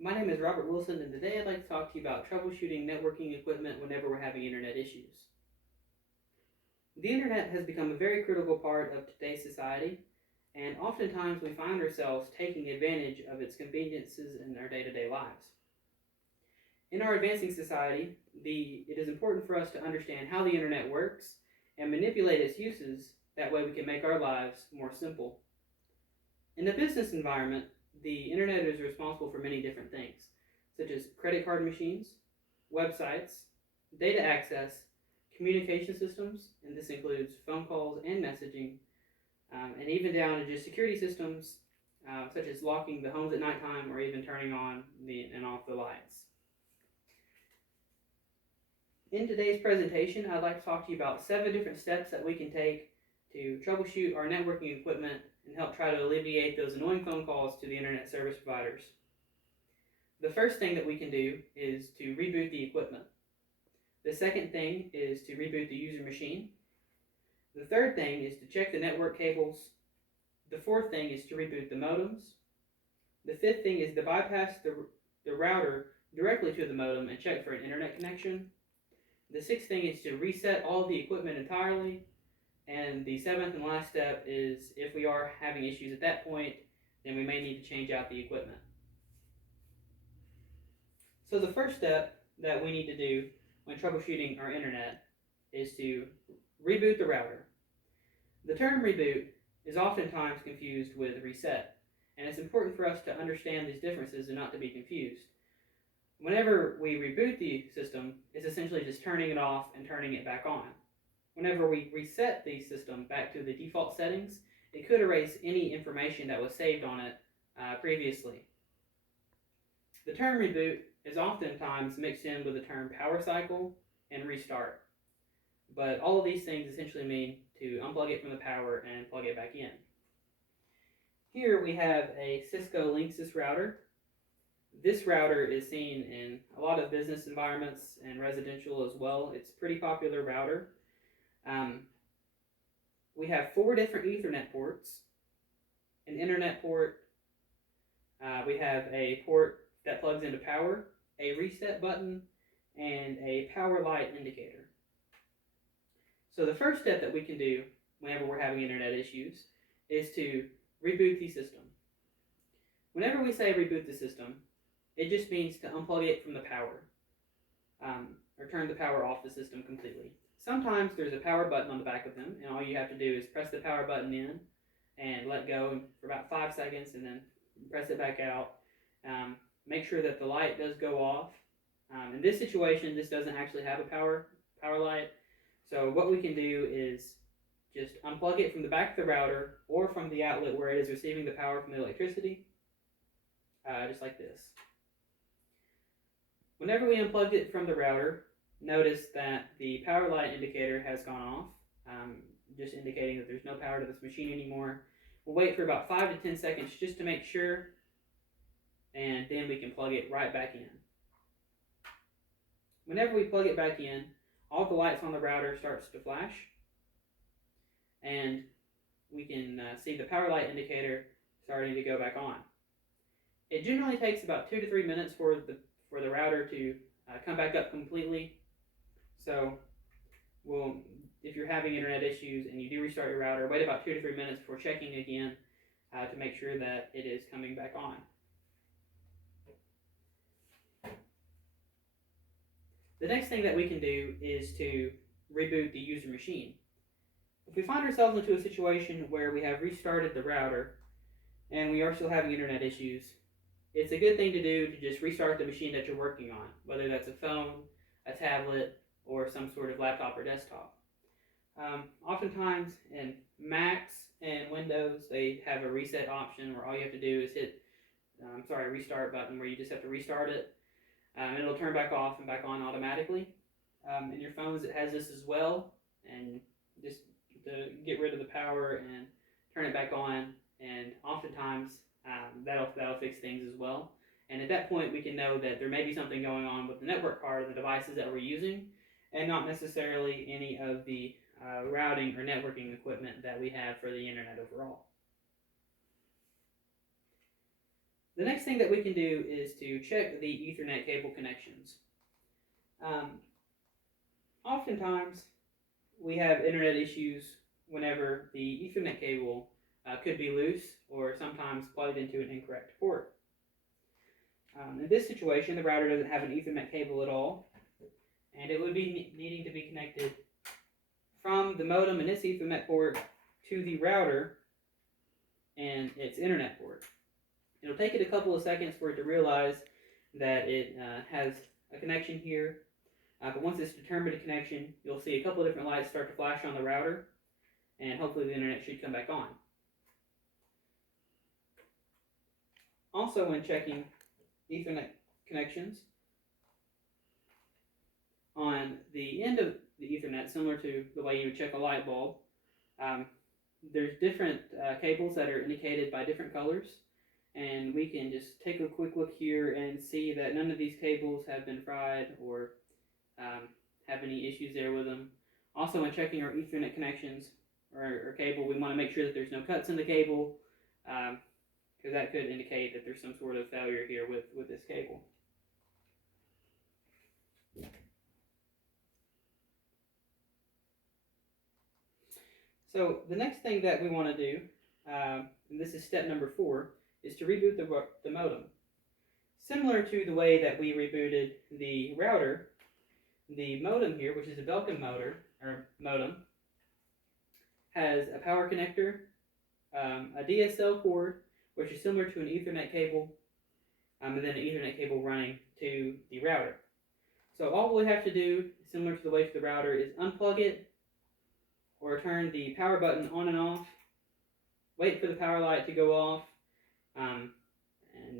My name is Robert Wilson, and today I'd like to talk to you about troubleshooting networking equipment whenever we're having internet issues. The internet has become a very critical part of today's society, and oftentimes we find ourselves taking advantage of its conveniences in our day to day lives. In our advancing society, it is important for us to understand how the internet works and manipulate its uses. That way, we can make our lives more simple. In the business environment, the internet is responsible for many different things, such as credit card machines, websites, data access, communication systems, and this includes phone calls and messaging, and even down to just security systems, such as locking the homes at nighttime or even turning on and off the lights. In today's presentation, I'd like to talk to you about 7 different steps that we can take to troubleshoot our networking equipment and help try to alleviate those annoying phone calls to the internet service providers. The first thing that we can do is to reboot the equipment. The second thing is to reboot the user machine. The third thing is to check the network cables. The fourth thing is to reboot the modems. The fifth thing is to bypass the router directly to the modem and check for an internet connection. The sixth thing is to reset all of the equipment entirely. And the seventh and last step is, if we are having issues at that point, then we may need to change out the equipment. So the first step that we need to do when troubleshooting our internet is to reboot the router. The term reboot is oftentimes confused with reset, and it's important for us to understand these differences and not to be confused. Whenever we reboot the system, it's essentially just turning it off and turning it back on. Whenever we reset the system back to the default settings, it could erase any information that was saved on it previously. The term reboot is oftentimes mixed in with the term power cycle and restart. But all of these things essentially mean to unplug it from the power and plug it back in. Here we have a Cisco Linksys router. This router is seen in a lot of business environments and residential as well. It's a pretty popular router. We have 4 different Ethernet ports, an internet port, we have a port that plugs into power, a reset button, and a power light indicator. So the first step that we can do whenever we're having internet issues is to reboot the system. Whenever we say reboot the system, it just means to unplug it from the power, or turn the power off the system completely. Sometimes there's a power button on the back of them, and all you have to do is press the power button in and let go for about 5 seconds, and then press it back out. Make sure that the light does go off. In this situation, this doesn't actually have a power light, so what we can do is just unplug it from the back of the router or from the outlet where it is receiving the power from the electricity, just like this. Whenever we unplugged it from the router, notice that the power light indicator has gone off, just indicating that there's no power to this machine anymore. We'll wait for about 5 to 10 seconds just to make sure, and then we can plug it right back in. Whenever we plug it back in, all the lights on the router starts to flash, and we can see the power light indicator starting to go back on. It generally takes about 2 to 3 minutes for the router to come back up completely. So if you're having internet issues and you do restart your router, wait about 2 to 3 minutes before checking again to make sure that it is coming back on. The next thing that we can do is to reboot the user machine. If we find ourselves into a situation where we have restarted the router and we are still having internet issues, it's a good thing to do to just restart the machine that you're working on, whether that's a phone, a tablet, or some sort of laptop or desktop. Oftentimes in Macs and Windows, they have a reset option where all you have to do is hit restart button, where you just have to restart it, and it'll turn back off and back on automatically. In your phones, it has this as well, and just to get rid of the power and turn it back on, and oftentimes that'll fix things as well. And at that point, we can know that there may be something going on with the network card and the devices that we're using, and not necessarily any of the routing or networking equipment that we have for the internet overall. The next thing that we can do is to check the Ethernet cable connections. Oftentimes, we have internet issues whenever the Ethernet cable could be loose or sometimes plugged into an incorrect port. In this situation, the router doesn't have an Ethernet cable at all, and it would be needing to be connected from the modem and its Ethernet port to the router and its internet port. It'll take it a couple of seconds for it to realize that it has a connection here, but once it's determined a connection, you'll see a couple of different lights start to flash on the router, and hopefully the internet should come back on. Also, when checking Ethernet connections, on the end of the Ethernet, similar to the way you would check a light bulb, there's different cables that are indicated by different colors, and we can just take a quick look here and see that none of these cables have been fried or have any issues there with them. Also, when checking our Ethernet connections or cable, we want to make sure that there's no cuts in the cable, because that could indicate that there's some sort of failure here with this cable. So the next thing that we want to do, and this is step number 4, is to reboot the modem. Similar to the way that we rebooted the router, the modem here, which is a Belkin modem, has a power connector, a DSL cord, which is similar to an Ethernet cable, and then an Ethernet cable running to the router. So all we have to do, similar to the way to the router, is unplug it, or turn the power button on and off, wait for the power light to go off, and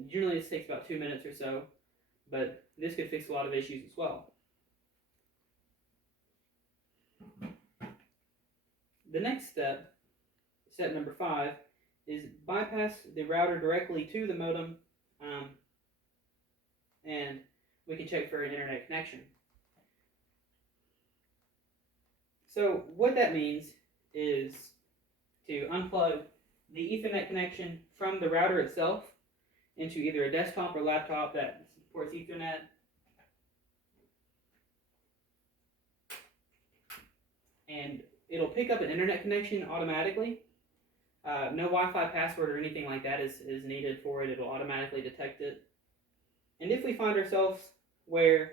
generally this takes about 2 minutes or so, but this could fix a lot of issues as well. The next step, step number 5, is bypass the router directly to the modem, and we can check for an internet connection. So what that means is to unplug the Ethernet connection from the router itself into either a desktop or laptop that supports Ethernet. And it'll pick up an internet connection automatically. No Wi-Fi password or anything like that is needed for it. It'll automatically detect it. And if we find ourselves where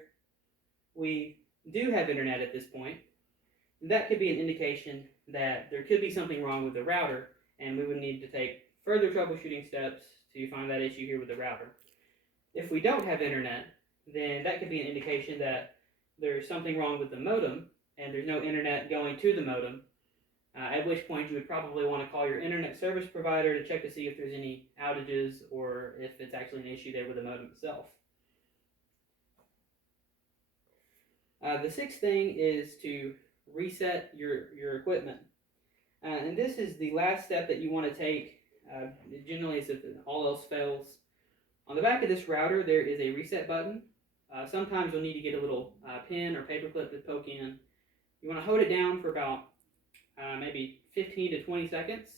we do have internet at this point, that could be an indication that there could be something wrong with the router, and we would need to take further troubleshooting steps to find that issue here with the router. If we don't have internet, then that could be an indication that there's something wrong with the modem, and there's no internet going to the modem, at which point you would probably want to call your internet service provider to check to see if there's any outages or if it's actually an issue there with the modem itself. The sixth thing is to reset your equipment. And this is the last step that you want to take. Generally, it's if all else fails. On the back of this router, there is a reset button. Sometimes you'll need to get a little pin or paper clip to poke in. You want to hold it down for about maybe 15 to 20 seconds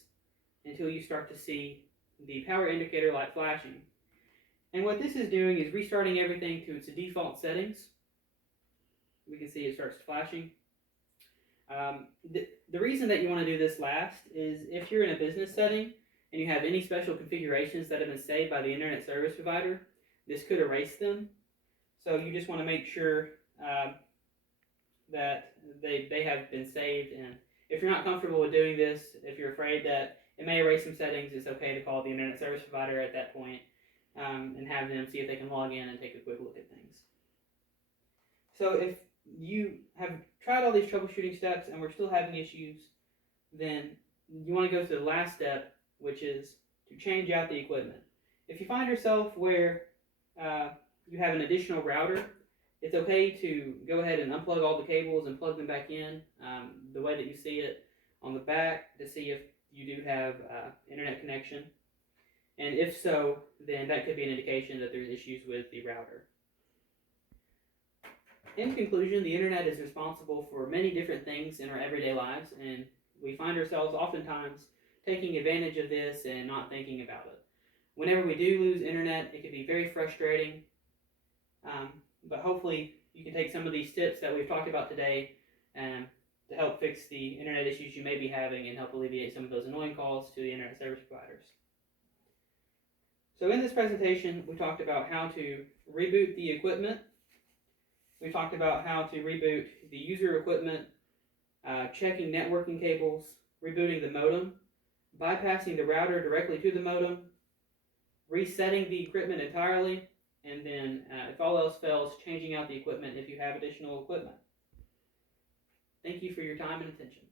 until you start to see the power indicator light flashing. And what this is doing is restarting everything to its default settings. We can see it starts flashing. The reason that you want to do this last is if you're in a business setting and you have any special configurations that have been saved by the internet service provider, this could erase them. So you just want to make sure that they have been saved. And if you're not comfortable with doing this, if you're afraid that it may erase some settings, it's okay to call the internet service provider at that point and have them see if they can log in and take a quick look at things. So if you have tried all these troubleshooting steps and we're still having issues, then you want to go to the last step, which is to change out the equipment. If you find yourself where you have an additional router, it's okay to go ahead and unplug all the cables and plug them back in the way that you see it on the back to see if you do have internet connection. And if so, then that could be an indication that there's issues with the router. In conclusion, the internet is responsible for many different things in our everyday lives, and we find ourselves oftentimes taking advantage of this and not thinking about it. Whenever we do lose internet, it can be very frustrating, but hopefully you can take some of these tips that we've talked about today to help fix the internet issues you may be having and help alleviate some of those annoying calls to the internet service providers. So in this presentation, we talked about how to reboot the equipment. We talked about how to reboot the user equipment, checking networking cables, rebooting the modem, bypassing the router directly to the modem, resetting the equipment entirely, and then, if all else fails, changing out the equipment if you have additional equipment. Thank you for your time and attention.